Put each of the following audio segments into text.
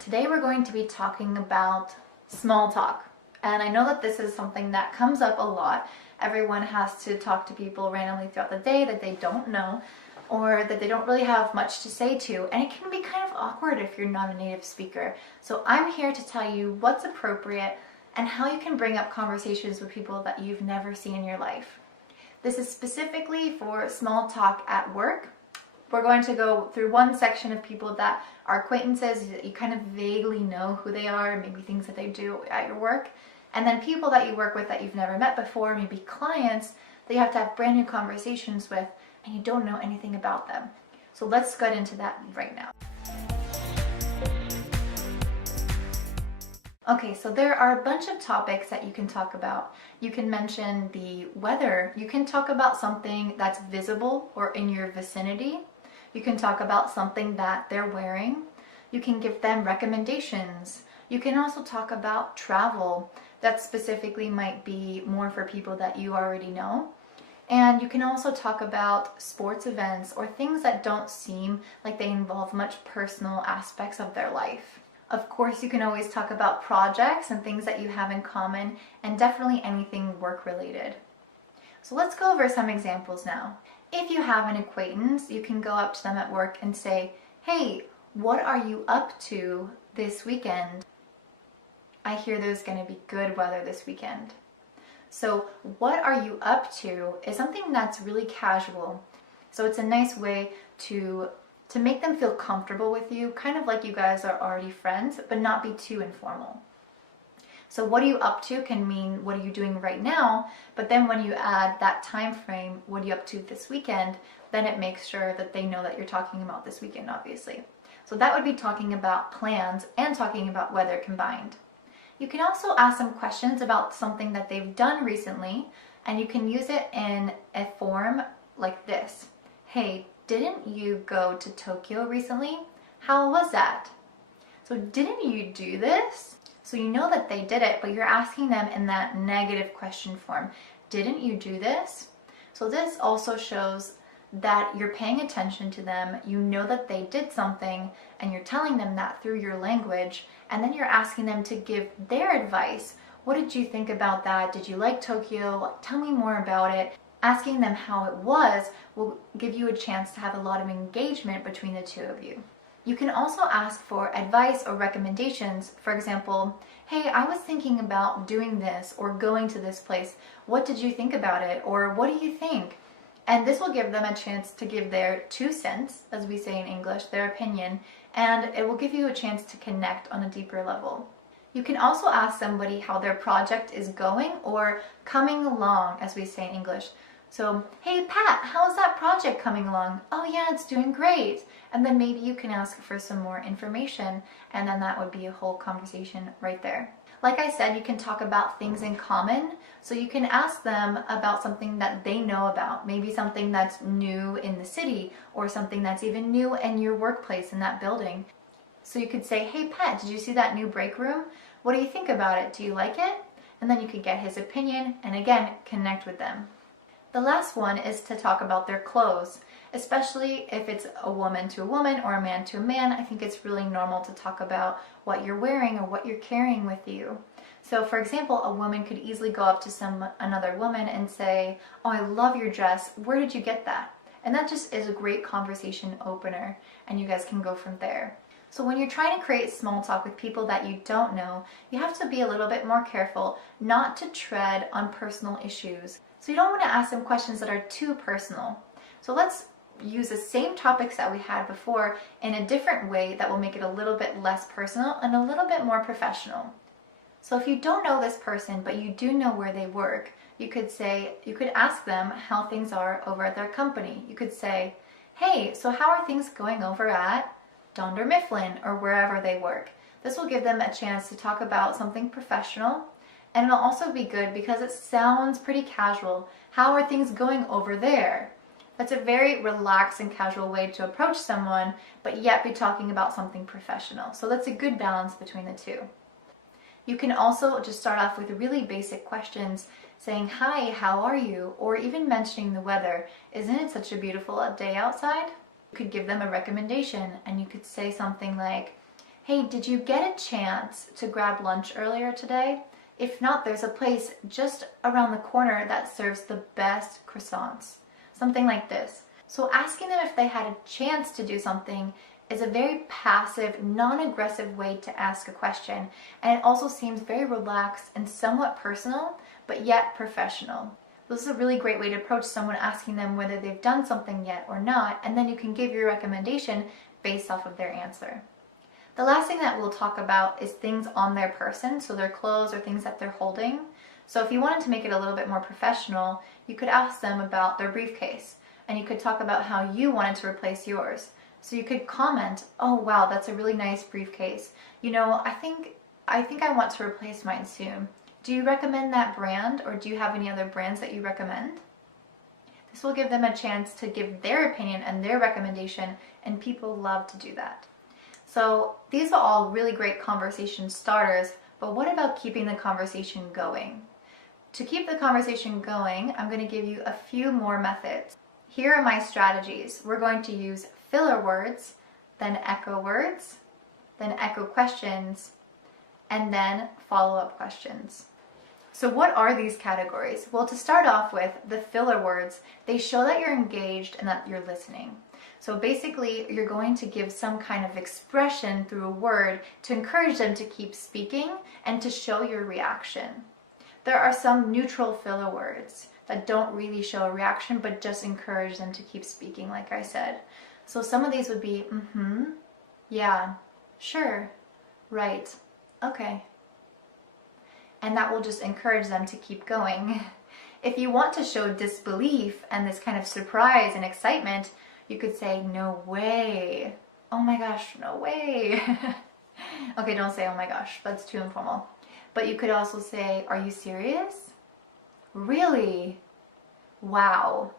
Today we're going to be talking about small talk. And I know that this is something that comes up a lot. Everyone has to talk to people randomly throughout the day that they don't know or that they don't really have much to say to. And it can be kind of awkward if you're not a native speaker. So I'm here to tell you what's appropriate and how you can bring up conversations with people that you've never seen in your life. This is specifically for small talk at work. We're going to go through one section of people that are acquaintances, that you kind of vaguely know who they are, maybe things that they do at your work. And then people that you work with that you've never met before, maybe clients that you have to have brand new conversations with and you don't know anything about them. So let's get into that right now. Okay, so there are a bunch of topics that you can talk about. You can mention the weather. You can talk about something that's visible or in your vicinity. You can talk about something that they're wearing. You can give them recommendations. You can also talk about travel. That specifically might be more for people that you already know. And you can also talk about sports events or things that don't seem like they involve much personal aspects of their life. Of course, you can always talk about projects and things that you have in common, and definitely anything work-related. So let's go over some examples now. If you have an acquaintance, you can go up to them at work and say, "Hey, what are you up to this weekend? I hear there's going to be good weather this weekend." So what are you up to is something that's really casual. So it's a nice way to make them feel comfortable with you, kind of like you guys are already friends, but not be too informal. So what are you up to can mean what are you doing right now, but then when you add that time frame, what are you up to this weekend, then it makes sure that they know that you're talking about this weekend, obviously. So that would be talking about plans and talking about weather combined. You can also ask them questions about something that they've done recently, and you can use it in a form like this. "Hey, didn't you go to Tokyo recently? How was that?" So didn't you do this? So you know that they did it, but you're asking them in that negative question form. Didn't you do this? So this also shows that you're paying attention to them, you know that they did something, and you're telling them that through your language, and then you're asking them to give their advice. What did you think about that? Did you like Tokyo? Tell me more about it. Asking them how it was will give you a chance to have a lot of engagement between the two of you. You can also ask for advice or recommendations. For example, "Hey, I was thinking about doing this or going to this place. What did you think about it?" Or "What do you think?" And this will give them a chance to give their 2 cents, as we say in English, their opinion, and it will give you a chance to connect on a deeper level. You can also ask somebody how their project is going or coming along, as we say in English. So, "Hey Pat, how's that project coming along?" "Oh yeah, it's doing great." And then maybe you can ask for some more information, and then that would be a whole conversation right there. Like I said, you can talk about things in common, so you can ask them about something that they know about, maybe something that's new in the city or something that's even new in your workplace in that building. So you could say, "Hey Pat, did you see that new break room? What do you think about it? Do you like it?" And then you could get his opinion and again, connect with them. The last one is to talk about their clothes, especially if it's a woman to a woman or a man to a man. I think it's really normal to talk about what you're wearing or what you're carrying with you. So for example, a woman could easily go up to another woman and say, "Oh, I love your dress. Where did you get that?" And that just is a great conversation opener, and you guys can go from there. So when you're trying to create small talk with people that you don't know, you have to be a little bit more careful not to tread on personal issues. So you don't want to ask them questions that are too personal. So let's use the same topics that we had before in a different way that will make it a little bit less personal and a little bit more professional. So if you don't know this person, but you do know where they work, you could ask them how things are over at their company. You could say, "Hey, so how are things going over at Dunder Mifflin," or wherever they work. This will give them a chance to talk about something professional, and it'll also be good because it sounds pretty casual. "How are things going over there?" That's a very relaxed and casual way to approach someone, but yet be talking about something professional. So that's a good balance between the two. You can also just start off with really basic questions, saying, "Hi, how are you?" Or even mentioning the weather. "Isn't it such a beautiful day outside?" You could give them a recommendation and you could say something like, hey, did you get a chance to grab lunch earlier today? If not, there's a place just around the corner that serves the best croissants. Something like this. So asking them if they had a chance to do something is a very passive, non-aggressive way to ask a question, and it also seems very relaxed and somewhat personal, but yet professional. This is a really great way to approach someone, asking them whether they've done something yet or not, and then you can give your recommendation based off of their answer. The last thing that we'll talk about is things on their person, so their clothes or things that they're holding. So if you wanted to make it a little bit more professional, you could ask them about their briefcase, and you could talk about how you wanted to replace yours. So you could comment, oh wow, that's a really nice briefcase. You know, I think I want to replace mine soon. Do you recommend that brand, or do you have any other brands that you recommend? This will give them a chance to give their opinion and their recommendation, and people love to do that. So these are all really great conversation starters, but what about keeping the conversation going? To keep the conversation going, I'm going to give you a few more methods. Here are my strategies. We're going to use filler words, then echo words, then echo questions, and then follow-up questions. So what are these categories? Well, to start off with, the filler words, they show that you're engaged and that you're listening. So basically, you're going to give some kind of expression through a word to encourage them to keep speaking and to show your reaction. There are some neutral filler words that don't really show a reaction, but just encourage them to keep speaking, like I said. So some of these would be, yeah, sure, right, okay. And that will just encourage them to keep going. If you want to show disbelief and this kind of surprise and excitement, you could say, no way. Oh my gosh, no way. Okay, don't say, oh my gosh, that's too informal. But you could also say, are you serious? Really? Wow.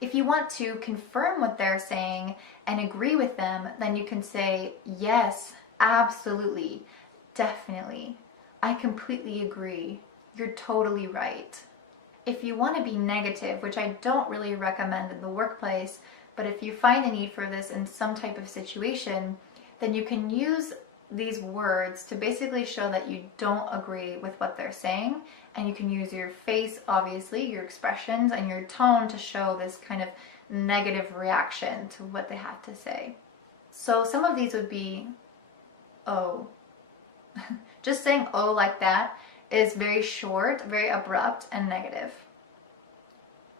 If you want to confirm what they're saying and agree with them, then you can say, yes, absolutely, definitely. I completely agree. You're totally right. If you want to be negative, which I don't really recommend in the workplace, but if you find a need for this in some type of situation, then you can use these words to basically show that you don't agree with what they're saying, and you can use your face, obviously, your expressions and your tone to show this kind of negative reaction to what they have to say. So some of these would be, oh. Just saying oh like that is very short, very abrupt, and negative.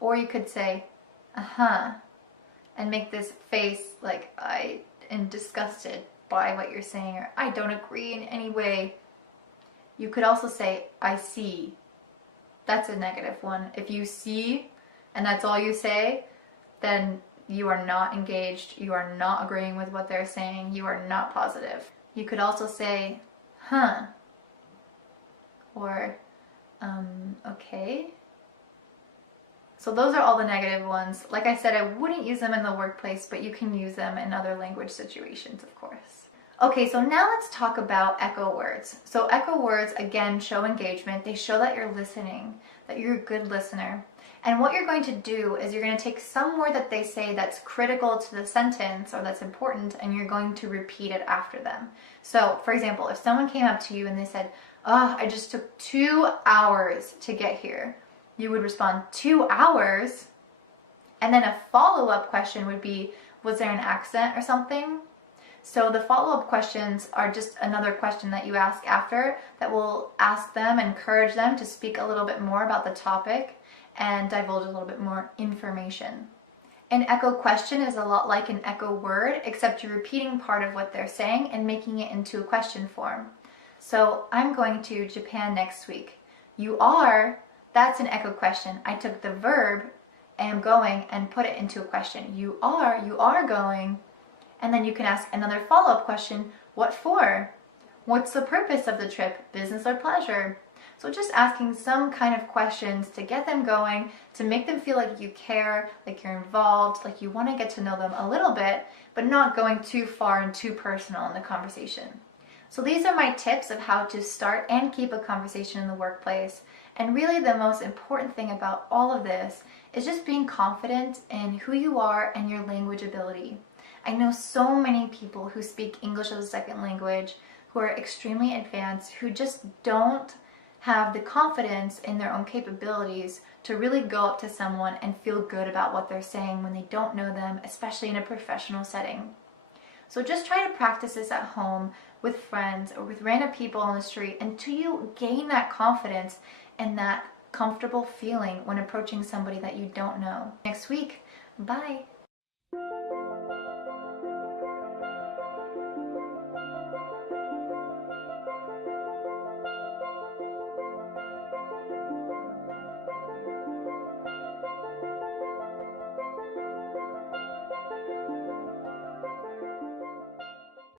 Or you could say, uh-huh, and make this face like I am disgusted by what you're saying, or I don't agree in any way. You could also say, I see. That's a negative one. If you see and that's all you say, then you are not engaged, you are not agreeing with what they're saying, you are not positive. You could also say, huh, or okay. So those are all the negative ones. Like I said, I wouldn't use them in the workplace, but you can use them in other language situations, of course. Okay, so now let's talk about echo words. So echo words, again, show engagement. They show that you're listening, that you're a good listener. And what you're going to do is you're going to take some word that they say that's critical to the sentence or that's important, and you're going to repeat it after them. So, for example, if someone came up to you and they said, oh, I just took 2 hours to get here, you would respond, 2 hours? And then a follow-up question would be, was there an accent or something? So the follow-up questions are just another question that you ask after that will ask them, encourage them to speak a little bit more about the topic and divulge a little bit more information. An echo question is a lot like an echo word, except you're repeating part of what they're saying and making it into a question form. So I'm going to Japan next week. You are, that's an echo question. I took the verb, am going, and put it into a question. You are going. And then you can ask another follow-up question, what for? What's the purpose of the trip, business or pleasure? So just asking some kind of questions to get them going, to make them feel like you care, like you're involved, like you want to get to know them a little bit, but not going too far and too personal in the conversation. So these are my tips of how to start and keep a conversation in the workplace. And really the most important thing about all of this is just being confident in who you are and your language ability. I know so many people who speak English as a second language, who are extremely advanced, who just don't have the confidence in their own capabilities to really go up to someone and feel good about what they're saying when they don't know them, especially in a professional setting. So just try to practice this at home with friends or with random people on the street until you gain that confidence and that comfortable feeling when approaching somebody that you don't know. Next week, bye!